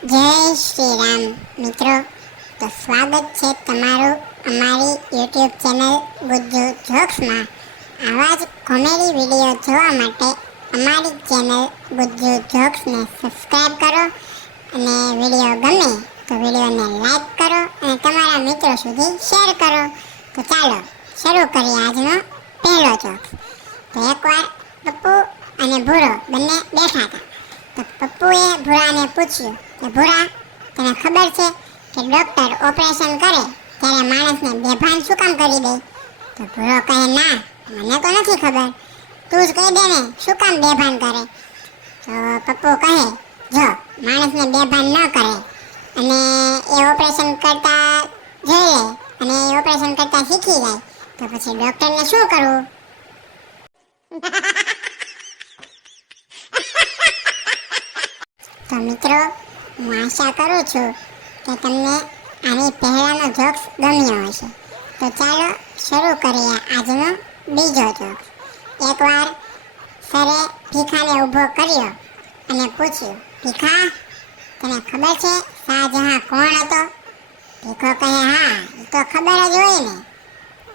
જય શ્રી રામ મિત્રો. તો સ્વાગત છે તમારું અમારી યુટ્યુબ ચેનલ ગુજ્જુ જોક્સમાં. આવા જ કોમેડી વિડીયો જોવા માટે અમારી ચેનલ ગુજ્જુ જોક્સને સબસ્ક્રાઈબ કરો અને વિડીયો ગમે તો વિડીયોને લાઈક કરો અને તમારા મિત્રો સુધી શેર કરો. તો ચાલો શરૂ કરીએ આજનો પહેલો જોક્સ. તો એકવાર પપ્પુ અને ભૂરો બંને બેઠા હતા. તો પપ્પુએ ભૂરાને પૂછ્યું કે ભૂરા, તને ખબર છે કે ડૉક્ટર ઓપરેશન કરે ત્યારે માણસને બેભાન શું કામ કરી દે? તો ભૂરો કહે, ના, મને તો નથી ખબર, તું જ કહી દે ને શું કામ બેભાન કરે? તો પપ્પુ કહે, જો માણસને બેભાન ન કરે અને એ ઓપરેશન કરતા જોઈ લે અને એ ઓપરેશન કરતા શીખી જાય તો પછી ડૉક્ટરને શું કરવું? તો મિત્રો, હું આશા કરું છું કે તમને આની પહેલાંનો જોક્સ ગમ્યો હશે. તો ચાલો શરૂ કરીએ આજનો બીજો જોક્સ. એકવાર સરે ભીખાને ઊભો કર્યો અને પૂછ્યું, ભીખા, તને ખબર છે શાહજહાં કોણ હતો? ભીખો કહે, હા, એ તો ખબર જ હોય ને.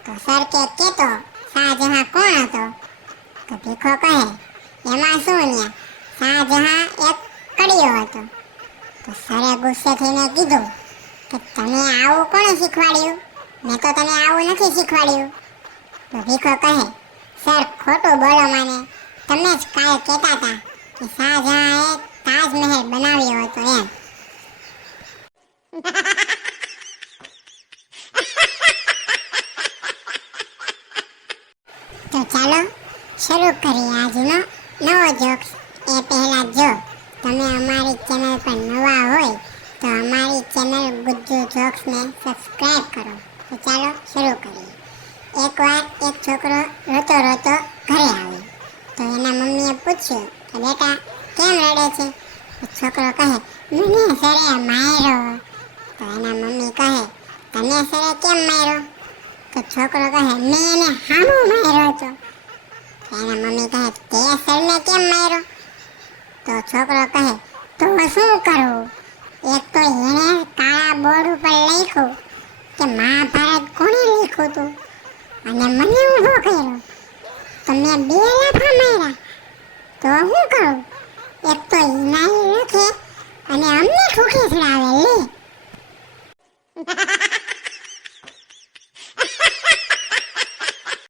તો સર કે તો શાહજહાં કોણ હતો? તો ભીખો કહે, એમાં શું ન્યા, શાહજહાં એક કડિયો હતો. તો સરે ગુસ્સે થઈને કીધું કે તને આવું કોણે શીખવાડ્યું? મેં તો તને આવું નથી શીખવાડ્યું. તો ભીખો કહે, સર ખોટું બોલો મને, તમે જ કાલે કહેતા હતા કે શાહજહાંએ તાજમહેલ બનાવ્યો હતો એમ. તો ચાલો શરૂ કરીએ આજનો નવો જોક્સ. એ પહેલાં જો તમે અમારી ચેનલ પર નવા હોય તો અમારી ચેનલ ગુજ્જુ જોક્સને સબસ્ક્રાઈબ કરો. તો ચાલો શરૂ કરીએ. એકવાર એક છોકરો રોતો રોતો ઘરે આવ્યો. તો એના મમ્મીએ પૂછ્યું કે બેટા કેમ રડે છે? તો છોકરો કહે, મને સરે માર્યો. તો એના મમ્મી કહે, તને સરે કેમ માર્યો? તો છોકરો કહે, મેં એને હામો માર્યો હતો. તો એના મમ્મી કહે, તે સરને કેમ માર્યો? તો છોકરો કહે, તો શું કરું? એક તો એણે કાળા બોર્ડ ઉપર લખ્યું કે મહાભારત કોણે લખ્યું હતું અને મને ઊભો કર્યો તો મેં 2 લાફા માર્યા. તો શું કરું? એક તો ઈનાઈ લખે અને અમને ઠોકી ચડાવે લે.